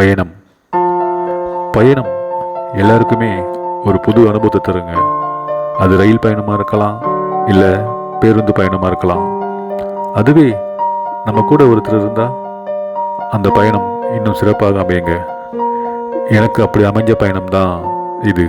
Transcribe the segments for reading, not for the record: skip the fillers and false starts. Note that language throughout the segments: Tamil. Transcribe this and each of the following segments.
பயணம் பயணம் எல்லாருக்குமே ஒரு புது அனுபவத்தை தருங்க. அது ரயில் பயணமாக இருக்கலாம், இல்லை பேருந்து பயணமாக இருக்கலாம். அதுவே நம்ம கூட ஒருத்தர் இருந்தால் அந்த பயணம் இன்னும் சிறப்பாக அமையுங்க. எனக்கு அப்படி அமைஞ்ச பயணம் தான் இது.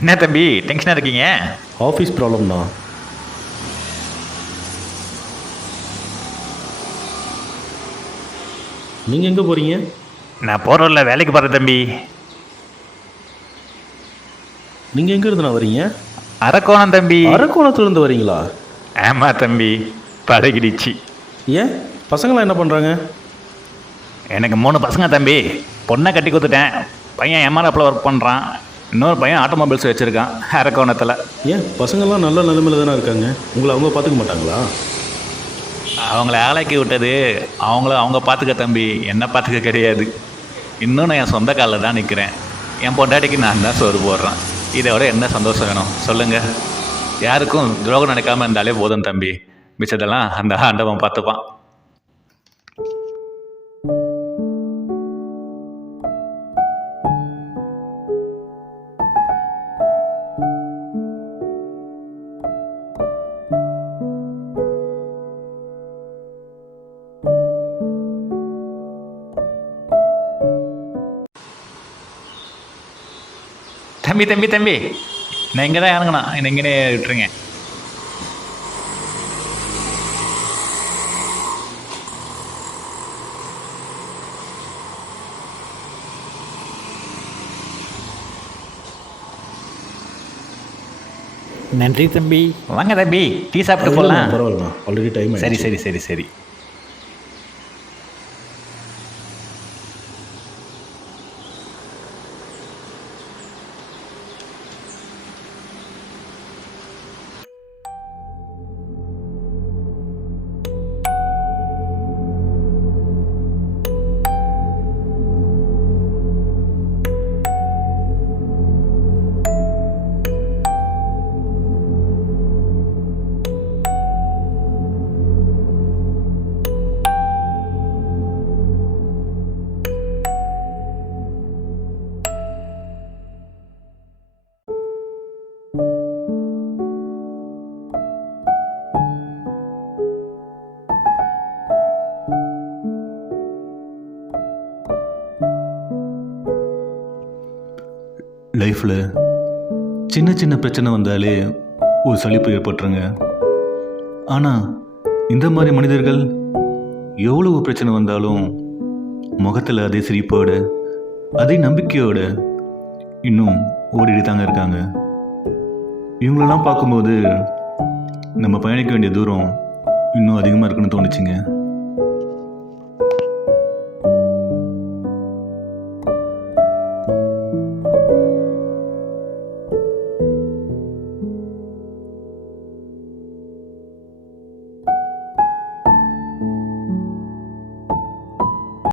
என்ன தம்பி டென்ஷனாக இருக்கீங்க? ஆஃபீஸ் ப்ராப்ளம்ண்ணா. நீங்கள் எங்கே போகிறீங்க? நான் போகிறதில்ல, வேலைக்கு போகிறேன் தம்பி. நீங்கள் எங்கே இருந்துண்ணா வரீங்க? அரக்கோணம் தம்பி. அரக்கோணத்துலேருந்து வரீங்களா? ஆமாம் தம்பி, பழகிடுச்சு. ஏன் பசங்களாம் என்ன பண்ணுறாங்க? எனக்கு 3 பசங்க தம்பி. பொண்ணை கட்டி கொடுத்துட்டேன். பையன் எம்ஆர்எஃப்ல ஒர்க் பண்ணுறான். இன்னொரு பையன் ஆட்டோமொபைல்ஸ் வச்சுருக்கான் அரக்கோணத்தில். ஏன் பசங்கள்லாம் நல்ல நிலைமையில் தானே இருக்காங்க, உங்களை அவங்க பார்த்துக்க மாட்டாங்களா? அவங்கள ஆளாக்கி விட்டது அவங்க பார்த்துக்க தம்பி, என்ன பார்த்துக்க கிடையாது. இன்னும் நான் என் சொந்த காலில் தான் நிற்கிறேன். என் பொண்டாட்டிக்கு நான் தான் சோறு போடுறேன். இதை விட என்ன சந்தோஷம் வேணும் சொல்லுங்கள்? யாருக்கும் துரோகம் நடக்காமல் இருந்தாலே போதும் தம்பி. மிச்சதெல்லாம் அந்த ஆண்டவன் பார்த்துப்பான். தம்பி தம்பி தம்பி, நான் இங்கே தான் இறங்கணும். என்னை இங்கே விட்டுருங்க. நன்றி தம்பி. வாங்க தம்பி, டீ சாப்பிட்டு போகலாம். பரவாயில்லண்ணா, ஆல்ரெடி டைம். சரி சரி சரி சரி. லைஃப்பில் சின்ன சின்ன பிரச்சனை வந்தாலே ஒரு சலிப்பு ஏற்பட்டுருங்க. ஆனால் இந்த மாதிரி மனிதர்கள் எவ்வளவு பிரச்சனை வந்தாலும் முகத்தில் அதே சிரிப்போடு அதே நம்பிக்கையோடு இன்னும் ஓடிட்டு தாங்க இருக்காங்க. இவங்களெல்லாம் பார்க்கும்போது நம்ம பயணிக்க வேண்டிய தூரம் இன்னும் அதிகமாக இருக்குன்னு தோணுச்சுங்க.